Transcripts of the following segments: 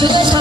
时间长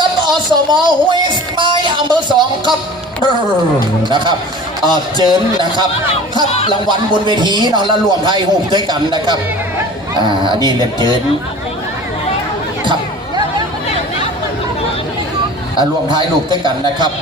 กันอสมห้วยไม้อำเภอสองครับนะครับเจิญนะครับรับรางวัลบนเวทีเนาะแล้วรวมไทยหุบด้วยกันนะครับอ่าอันนี้เรียนเจิญครับรวมไทยลูกด้วยกันนะครับ